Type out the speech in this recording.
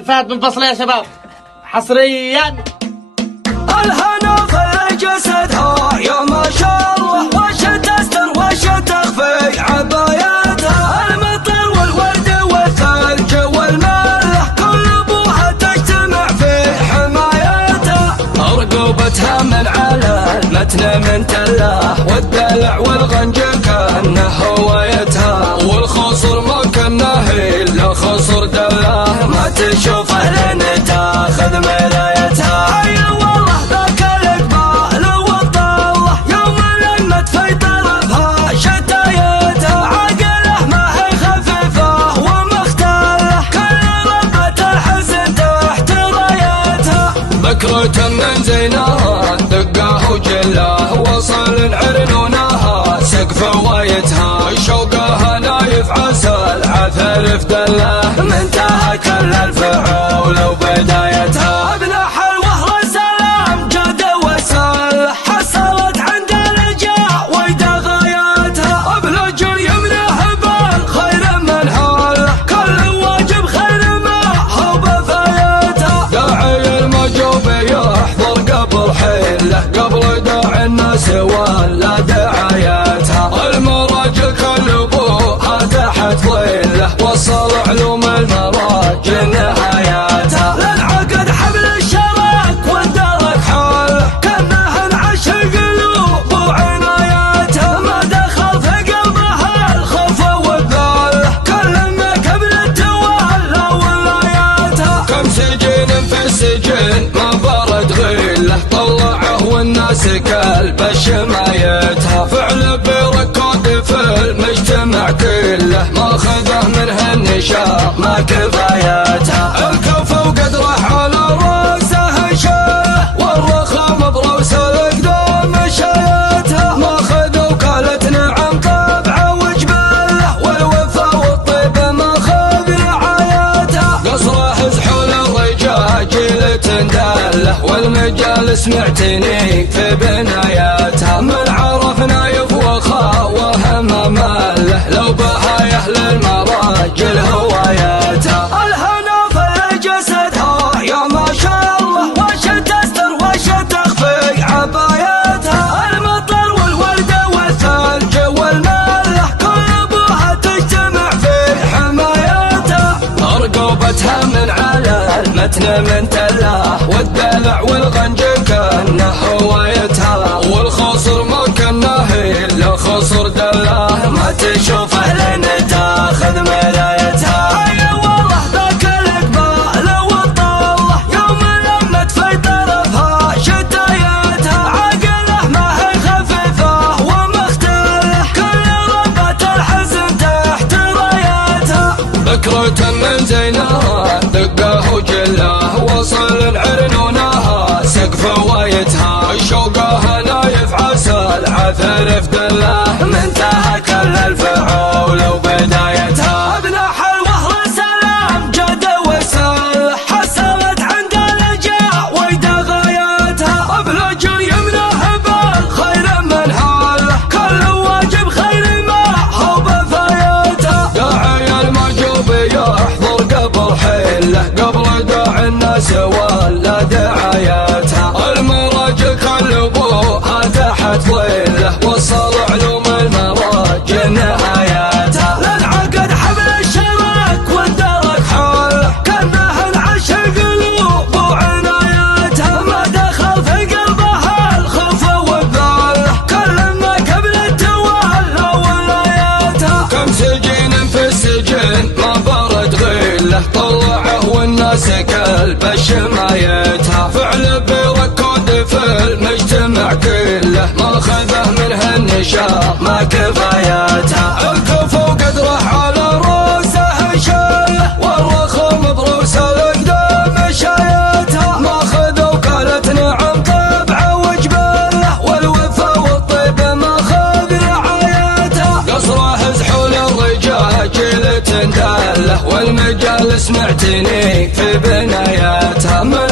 فهد من فصل يا شباب حصريا. الهنا في جسدها يا ما شاء الله، وش تستر وش تخفي عباياتها، المطر والورد والثلج والملح كل ابوها تجتمع في حمايتها، رقوبتها من على المتن من تله، والدلع والغنج كانه هوايتها، والخصر ما كانه الا خصر دله، ما تشوفه لين تاخذ ملايتها. بكرة من زينها دقاه وجلاه، وصل عرنونها سقف وايتها، شوقها نايف عسل عثر في دله، منتهى كل الفعول وبدايتها، ابن حلوه رسلام جاد وسل حصلت عند الرجاع ويدا غايتها، ابلج يمنه بالخير من هاله، كل واجب خير ما هو بفايتها، داعي المجوب يحضر قبل حيله، قبل داعي الناس ولا دعايتها، المراجل كل ابوها تحت ظله، وصل علوم المراجل نهايتها، للعقد حبل الشراك والدرك حاله، كانه انعش قلوب وعنايتها، ما دخل في قلبها الخوف والذله، كل ما قبل التوالى ولايتها، كم سجين في السجن ما برد غيله، طلعه والناس كلب شمايتها، فعل بركض في المجتمع كله، ما خذه منها النشاط ما كفايتها، الكوف وقدره على راسه شاله، والرخام بروس القدام شايتها، ما خذ وكالة نعم طبعه وجبله، والوفا والطيب ما خذ رعايتها، قصره زحول الرجاجيل تندله، والمجالس معتني في بناياتها، من عرف نايف وخاوه ما ماله، لو بها اهل المراجل هوايتها، الهنا في جسدها يا ما شاء الله، وش تستر وش تخفي عبايتها، المطر والورد والثلج والملح كل ابوها تجتمع في حمايتها، رقوبتها من على المتن من تله، والدلع والغنج كانه هوايتها، والخصر ما كانه الا خصر دله، ما تشوفه لين تاخذ ملايتها، اي والله ذاك الاقبال والطله، يوم لمت في طرفها شتايتها، عقله ما هي خفيفه ومختله، كل ربة الحزن تحت رايتها، بكرة من زينها دقاه وجلاه، وصل عرنونها سقف وايتها، شوقها نايف عسل عثر في دله، منتهى كل الفعول وبدايتها، ابن حلوه رسلام جاد وسل حصلت عند الرجاع ويدا غايتها، ابلج يمنه بالخير من هاله، كل واجب خير ما هو بفايتها، داعي المجوب يحضر قبل حيله، قبل داعي الناس ولا دعايتها، المراجل كل ابوها تحت ظله، وصل علوم المراجل نهايتها، للعقد حبل الشراك والدرك حاله، كانه انعش قلوب وعنايتها، ما دخل في قلبها الخوف والذله، كل ما قبل التوالى ولايتها، كم سجين في السجن ما برد غيله، طلعه والناس كلب شمايتها، فعل بركض في المجتمع كله، ما خذه منها النشاط ما كفايتها، الكوف وقدره على راسه شاله، والرخام بروس القدام شايتها، ما خذ وكالة نعم طبعه وجبله، والوفا والطيب ما خذ رعايتها، قصره زحول الرجاجيل تندله، والمجالس معتني في بناياتها، من